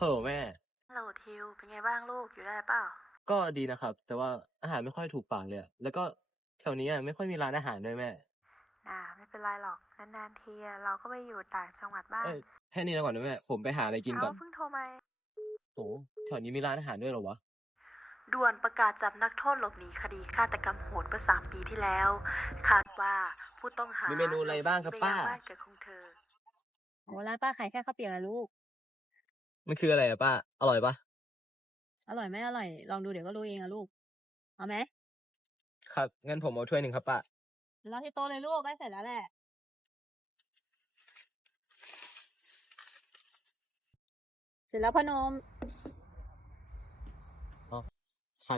ฮัลโหลแม่ฮัลโหลทิวเป็นไงบ้างลูกอยู่ได้เปล่าก็ดีนะครับ แต่ว่าอาหารไม่ค่อยถูกปากเลยอะแล้วก็แถวนี้ไม่ค่อยมีร้านอาหารด้วยแม่ไม่เป็นไรหรอกนานๆทีเราก็ไปอยู่ต่างจังหวัดบ้างเอ้ยแค่นี้แล้วก่อนนะแม่ผมไปหาอะไรกินก่อนเพิ่งโทรมาโหแถวนี้มีร้านอาหารด้วยเหรอวะด่วนประกาศจับนักโทษหลบหนีคดีฆาตกรรมโหดเมื่อ3 ปีที่แล้วคาดว่าผู้ต้องหามีเมนูอะไรบ้างครับป้าไปยังบ้านเกิดของเธอโอ้ร้านป้าขายแค่ข้าวเปียกนะลูกมันคืออะไรอะป้าอร่อยปะอร่อยไม่อร่อยลองดูเดี๋ยวก็รู้เองอะลูกเอาไหมครับงั้นผมเอาถ้วยหนึ่งครับป้ารอที่โต๊ะเลยลูกใกล้เสร็จแล้วแหละเสร็จแล้วพนมอ๋อครับ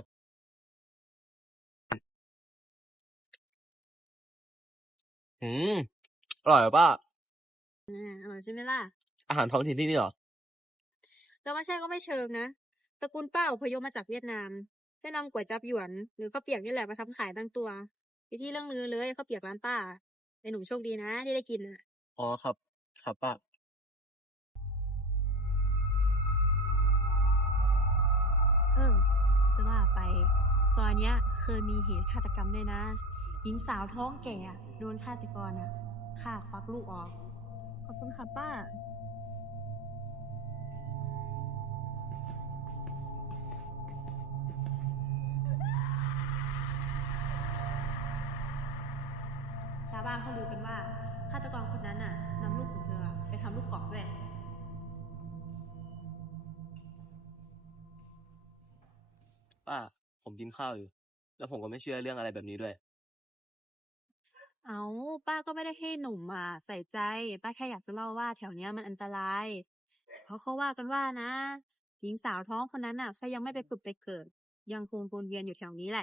อืมอร่อยปะป้าอร่อยใช่ไหมล่ะอาหารท้องถิ่นที่นี่เหรอแต่ว่าใช่ก็ไม่เชิงนะตระกูลป้าอพยพมาจากเวียดนามได้นำก๋วยจั๊บหยวนหรือข้าวเปียกนี่แหละมาทำขายตั้งตัวไปที่เรื่องลือเลยข้าวเปียกร้านป้าไอ้หนุ่มโชคดีนะที่ได้กินอ่ะอ๋อครับครับป้าเออจะว่าไปซอยเนี้ยเคยมีเหตุฆาตกรรมด้วยนะหญิงสาวท้องแก่โดนฆาตกรฆ่าควักลูกออกขอบคุณค่ะป้า ชาวบ้านเขาลือกันว่าฆาตกรคนนั้นนำลูกของเธอไปทำลูกกอกด้วยป้าผมกินข้าวอยู่แล้วผมก็ไม่เชื่อเรื่องอะไรแบบนี้ด้วยเอาป้าก็ไม่ได้ให้หนุ่มใส่ใจป้าแค่อยากจะเล่าว่าแถวเนี้ยมันอันตรายเขาว่ากันว่านะหญิงสาวท้องคนนั้นเขายังไม่ไปผุดไปเกิดยังคงวนเวียนอยู่แถวนี้แหละ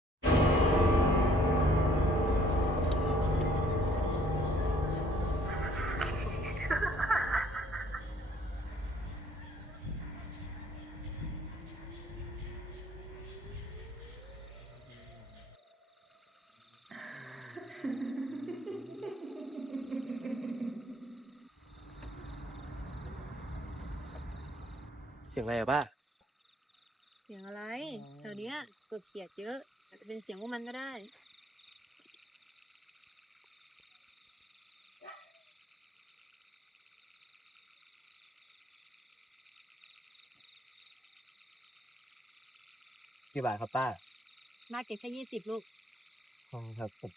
เสียงอะไรอะป้าเสียงอะไรแถวเนี้ยกบเขียดเยอะอาจจะเป็นเสียงพวกมันก็ได้กี่บาทครับป้ามาเก็บแค่20ลูกอ๋อครับผม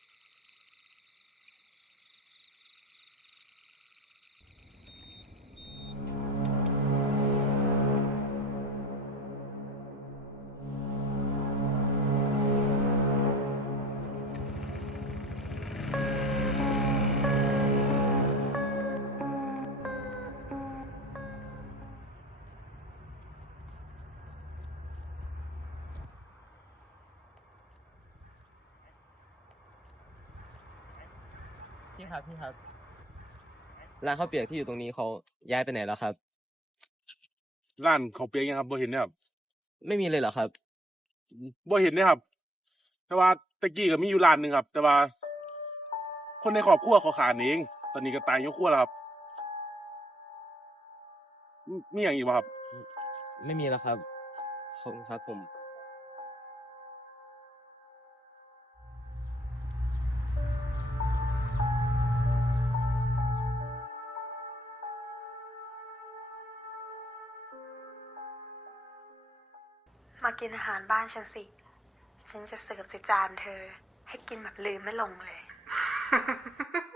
พี่ครับร้านข้าวเปียกที่อยู่ตรงนี้เขาย้ายไปไหนแล้วครับร้านข้าวเปียกยังครับบ่เห็นเด้อครับไม่มีเลยเหรอครับบ่เห็นเด้อครับแต่ว่าตะกี้ก็มีอยู่ร้านหนึงครับ แต่ว่าคนในครอบครัวเขาขายเองตอนนี้ก็ตายยกครัวแล้วครับมีหยังอีกบ่ครับไม่มีแล้วครับขอบคุณครับผมมากินอาหารบ้านฉันสิฉันจะเสิร์ฟใส่จานเธอให้กินแบบลืมไม่ลงเลย